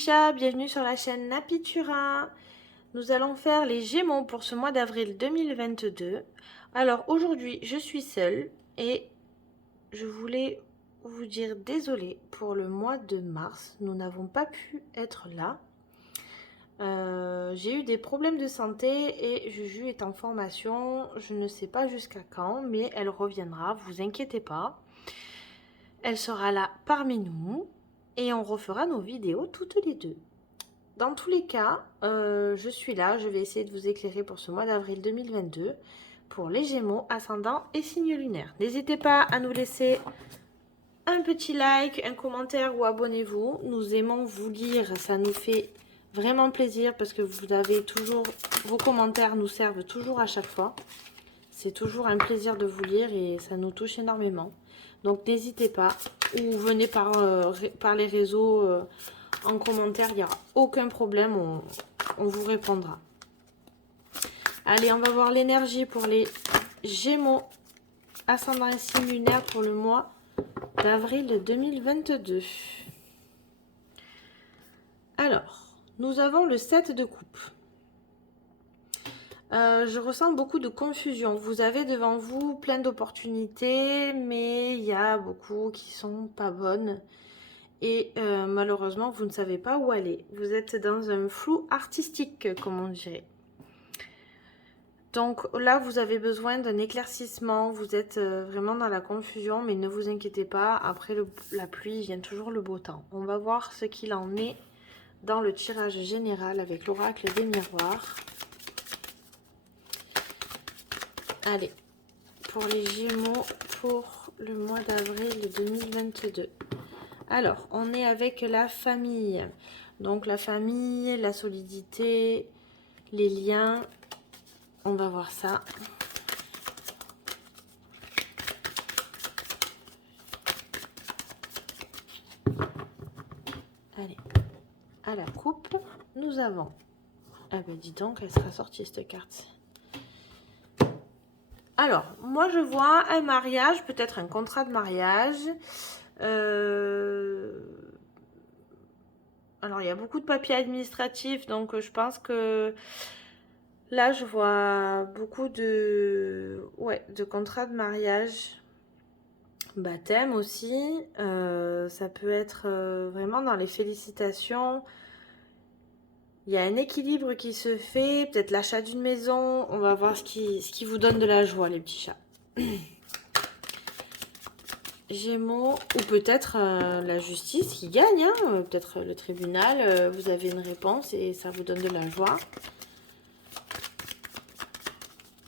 chats, bienvenue sur la chaîne Napitura. Nous allons faire les Gémeaux pour ce mois d'avril 2022. Alors aujourd'hui, je suis seule et je voulais vous dire désolée pour le mois de mars. Nous n'avons pas pu être là. J'ai eu des problèmes de santé et Juju est en formation. Je ne sais pas jusqu'à quand, mais elle reviendra, vous inquiétez pas. Elle sera là parmi nous et on refera nos vidéos toutes les deux. Dans tous les cas, je suis là, je vais essayer de vous éclairer pour ce mois d'avril 2022 pour les Gémeaux, ascendant et signe lunaire. N'hésitez pas à nous laisser un petit like, un commentaire ou abonnez-vous. Nous aimons vous lire, ça nous fait vraiment plaisir parce que vous avez toujours, vos commentaires nous servent toujours à chaque fois. C'est toujours un plaisir de vous lire et ça nous touche énormément. Donc n'hésitez pas, ou venez par les réseaux en commentaire, il n'y aura aucun problème, on vous répondra. Allez, on va voir l'énergie pour les Gémeaux, ascendant et signe lunaire pour le mois d'avril 2022. Alors, nous avons le 7 de coupe. Je ressens beaucoup de confusion. Vous avez devant vous plein d'opportunités, mais il y a beaucoup qui sont pas bonnes. Et malheureusement, vous ne savez pas où aller. Vous êtes dans un flou artistique, comme on dirait. Donc là, vous avez besoin d'un éclaircissement. Vous êtes vraiment dans la confusion, mais ne vous inquiétez pas. Après la pluie, vient toujours le beau temps. On va voir ce qu'il en est dans le tirage général avec l'oracle des miroirs. Allez, pour les Gémeaux, pour le mois d'avril 2022. Alors, on est avec la famille. Donc, la famille, la solidité, les liens. On va voir ça. Allez, à la coupe, nous avons... Ah ben, dis donc, elle sera sortie, cette carte. Alors, moi, je vois un mariage, peut-être un contrat de mariage. Alors, il y a beaucoup de papiers administratifs, donc je pense que là, je vois beaucoup de contrats de mariage. Baptême aussi. Ça peut être vraiment dans les félicitations. Il y a un équilibre qui se fait, peut-être l'achat d'une maison. On va voir ce qui vous donne de la joie, les petits chats. Gémeaux, ou peut-être la justice qui gagne, hein, peut-être le tribunal, vous avez une réponse et ça vous donne de la joie.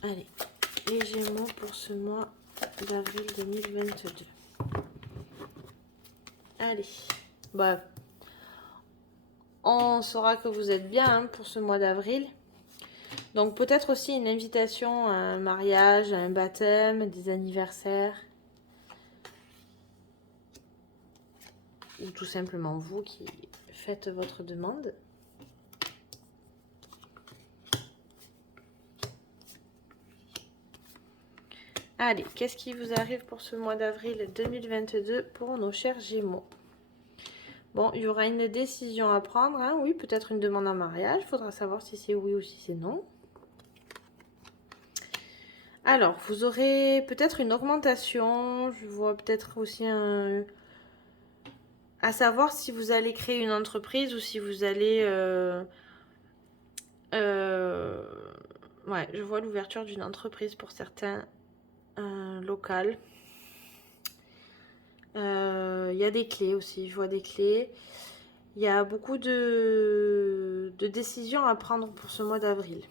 Allez, les Gémeaux pour ce mois d'avril 2022. Allez, bah, on saura que vous êtes bien hein, pour ce mois d'avril. Donc peut-être aussi une invitation à un mariage, à un baptême, des anniversaires. Ou tout simplement vous qui faites votre demande. Allez, qu'est-ce qui vous arrive pour ce mois d'avril 2022 pour nos chers Gémeaux? Bon, il y aura une décision à prendre, hein, oui, peut-être une demande en mariage. Il faudra savoir si c'est oui ou si c'est non. Alors, vous aurez peut-être une augmentation. Je vois peut-être aussi un... À savoir si vous allez créer une entreprise ou si vous allez... Ouais, je vois l'ouverture d'une entreprise pour certains locales. Il y a des clés aussi, je vois des clés. Il y a beaucoup de décisions à prendre pour ce mois d'avril.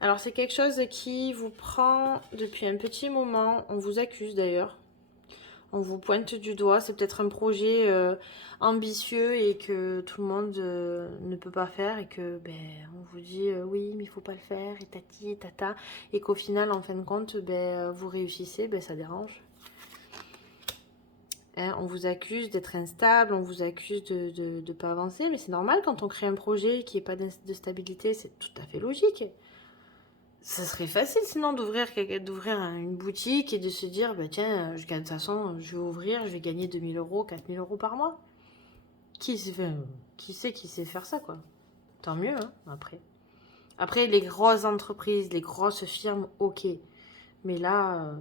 Alors, c'est quelque chose qui vous prend depuis un petit moment. On vous accuse d'ailleurs. On vous pointe du doigt. C'est peut-être un projet ambitieux et que tout le monde ne peut pas faire. Et que, ben, on vous dit oui, mais il ne faut pas le faire. Et tati, et tata. Et qu'au final, en fin de compte, ben, vous réussissez. Ben, ça dérange. Hein, on vous accuse d'être instable. On vous accuse de ne pas avancer. Mais c'est normal quand on crée un projet qui n'est pas de stabilité. C'est tout à fait logique. Ça serait facile sinon d'ouvrir une boutique et de se dire bah tiens, de toute façon, je vais ouvrir, je vais gagner 2000 euros, 4000 euros par mois. qui sait qui sait faire ça, quoi. Tant mieux, hein, après. Après, les grosses entreprises, les grosses firmes, ok. Mais là,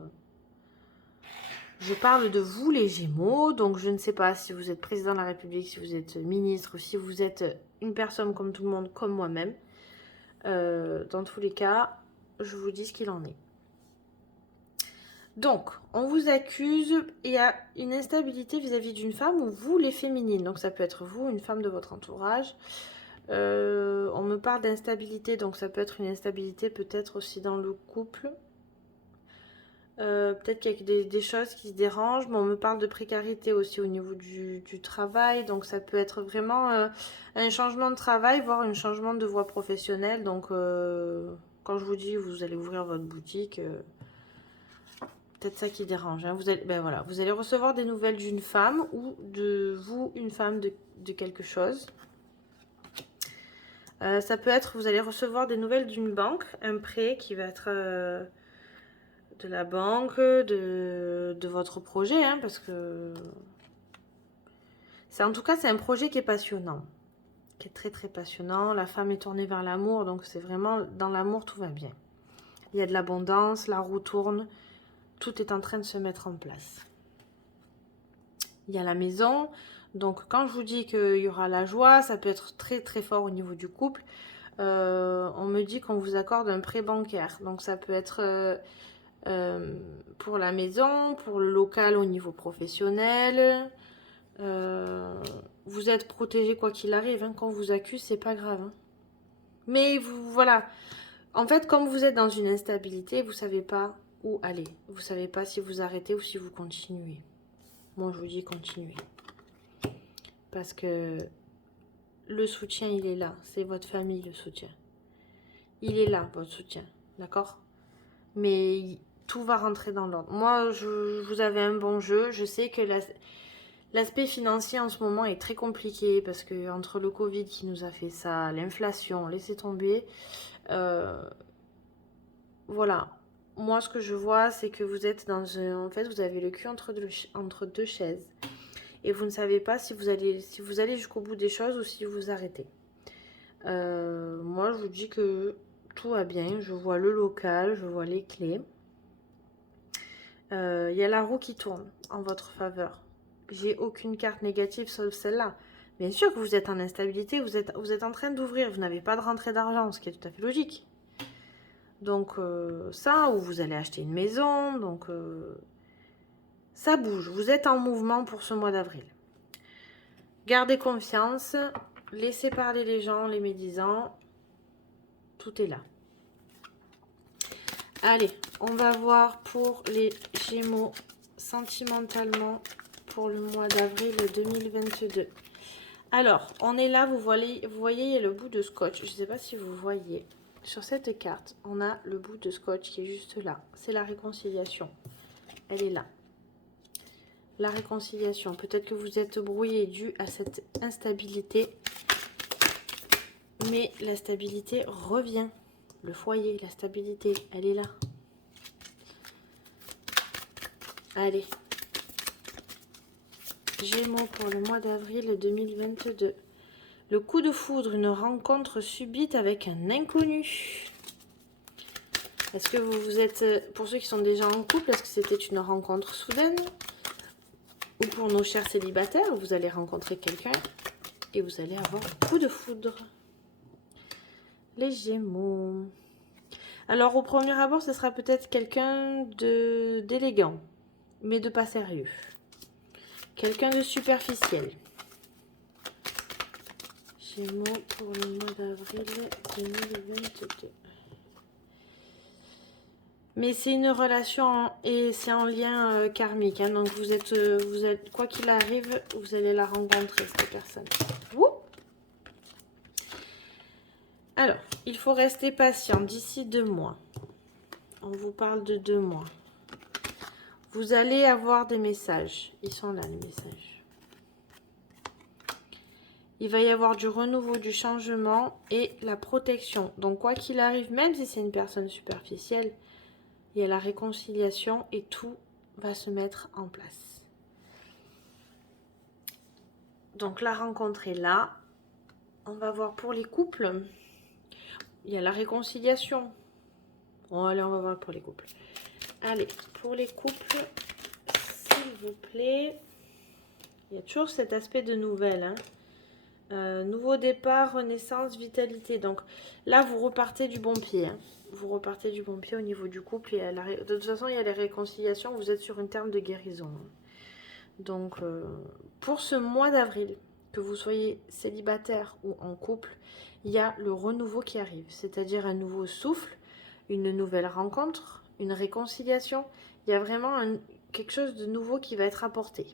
je parle de vous, les Gémeaux. Donc, je ne sais pas si vous êtes président de la République, si vous êtes ministre, si vous êtes une personne comme tout le monde, comme moi-même. Dans tous les cas, je vous dis ce qu'il en est. Donc, on vous accuse, il y a une instabilité vis-à-vis d'une femme ou vous, les féminines. Donc, ça peut être vous, une femme de votre entourage. On me parle d'instabilité, donc ça peut être une instabilité peut-être aussi dans le couple. Peut-être qu'il y a des choses qui se dérangent, mais on me parle de précarité aussi au niveau du travail. Donc, ça peut être vraiment un changement de travail, voire un changement de voie professionnelle. Donc, quand je vous dis vous allez ouvrir votre boutique... peut-être ça qui dérange. Hein. Voilà, vous allez recevoir des nouvelles d'une femme ou de vous, une femme de quelque chose. Ça peut être, vous allez recevoir des nouvelles d'une banque, un prêt qui va être de la banque, de votre projet, hein, parce que en tout cas, c'est un projet qui est passionnant, qui est très très passionnant. La femme est tournée vers l'amour, donc c'est vraiment dans l'amour, tout va bien. Il y a de l'abondance, la roue tourne. Tout est en train de se mettre en place. Il y a la maison. Donc, quand je vous dis qu'il y aura la joie, ça peut être très très fort au niveau du couple. On me dit qu'on vous accorde un prêt bancaire. Donc, ça peut être pour la maison, pour le local au niveau professionnel. Vous êtes protégé quoi qu'il arrive. Hein. Quand on vous accuse, c'est pas grave. Hein. Mais vous, voilà. En fait, comme vous êtes dans une instabilité, vous savez pas où aller. Vous savez pas si vous arrêtez ou si vous continuez. Moi, je vous dis continuez. Parce que le soutien, il est là. C'est votre famille, le soutien. Il est là, votre soutien. D'accord? Mais tout va rentrer dans l'ordre. Moi, vous avez un bon jeu. Je sais que l'aspect financier en ce moment est très compliqué parce que entre le Covid qui nous a fait ça, l'inflation, laissez tomber. Voilà. Moi, ce que je vois, c'est que vous êtes dans un... En fait, vous avez le cul entre deux chaises. Et vous ne savez pas si vous allez jusqu'au bout des choses ou si vous arrêtez. Moi, je vous dis que tout va bien. Je vois le local, je vois les clés. Il y a la roue qui tourne en votre faveur. J'ai aucune carte négative sauf celle-là. Bien sûr que vous êtes en instabilité, vous êtes en train d'ouvrir, vous n'avez pas de rentrée d'argent, ce qui est tout à fait logique. Donc ça, ou vous allez acheter une maison, donc ça bouge. Vous êtes en mouvement pour ce mois d'avril. Gardez confiance, laissez parler les gens, les médisants. Tout est là. Allez, on va voir pour les Gémeaux sentimentalement pour le mois d'avril 2022. Alors, on est là, vous voyez, il y a le bout de scotch. Je ne sais pas si vous voyez. Sur cette carte, on a le bout de scotch qui est juste là. C'est la réconciliation. Elle est là. La réconciliation. Peut-être que vous êtes brouillé dû à cette instabilité. Mais la stabilité revient. Le foyer, la stabilité, elle est là. Allez. Gémeaux pour le mois d'avril 2022. Le coup de foudre, une rencontre subite avec un inconnu. Est-ce que vous êtes, pour ceux qui sont déjà en couple, est-ce que c'était une rencontre soudaine? Ou pour nos chers célibataires, vous allez rencontrer quelqu'un et vous allez avoir un coup de foudre. Les Gémeaux. Alors, au premier abord, ce sera peut-être quelqu'un d'élégant, mais de pas sérieux. Quelqu'un de superficiel. Gémeaux pour le mois d'avril 2022. Mais c'est une relation et c'est en lien karmique. Hein, donc vous êtes, quoi qu'il arrive, vous allez la rencontrer, cette personne. Ouh. Alors, il faut rester patient d'ici 2 mois. On vous parle de 2 mois. Vous allez avoir des messages. Ils sont là, les messages. Il va y avoir du renouveau, du changement et la protection. Donc, quoi qu'il arrive, même si c'est une personne superficielle, il y a la réconciliation et tout va se mettre en place. Donc la rencontre est là. On va voir pour les couples. Il y a la réconciliation. Bon, allez, on va voir pour les couples. Allez, pour les couples, s'il vous plaît. Il y a toujours cet aspect de nouvelle. Hein. Nouveau départ, renaissance, vitalité. Donc là, vous repartez du bon pied. Hein. Vous repartez du bon pied au niveau du couple. De toute façon, il y a les réconciliations. Vous êtes sur une terme de guérison. Donc, pour ce mois d'avril, que vous soyez célibataire ou en couple, il y a le renouveau qui arrive. C'est-à-dire un nouveau souffle, une nouvelle rencontre, une réconciliation. Il y a vraiment quelque chose de nouveau qui va être apporté.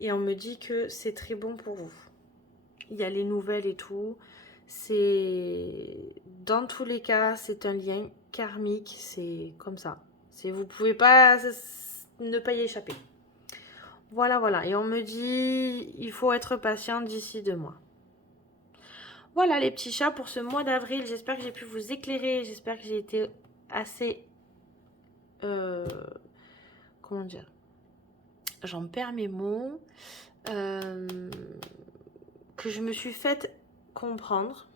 Et on me dit que c'est très bon pour vous. Il y a les nouvelles et tout. Dans tous les cas, c'est un lien karmique. C'est comme ça. Vous pouvez pas ne pas y échapper. Voilà, voilà. Et on me dit, il faut être patient d'ici 2 mois. Voilà les petits chats pour ce mois d'avril. J'espère que j'ai pu vous éclairer. J'espère que j'ai été assez... comment dire? J'en perds mes mots. Que je me suis faite comprendre.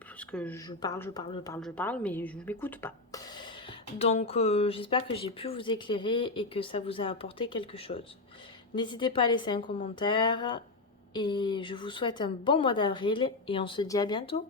Parce que je parle, mais je ne m'écoute pas. Donc j'espère que j'ai pu vous éclairer et que ça vous a apporté quelque chose. N'hésitez pas à laisser un commentaire et je vous souhaite un bon mois d'avril et on se dit à bientôt.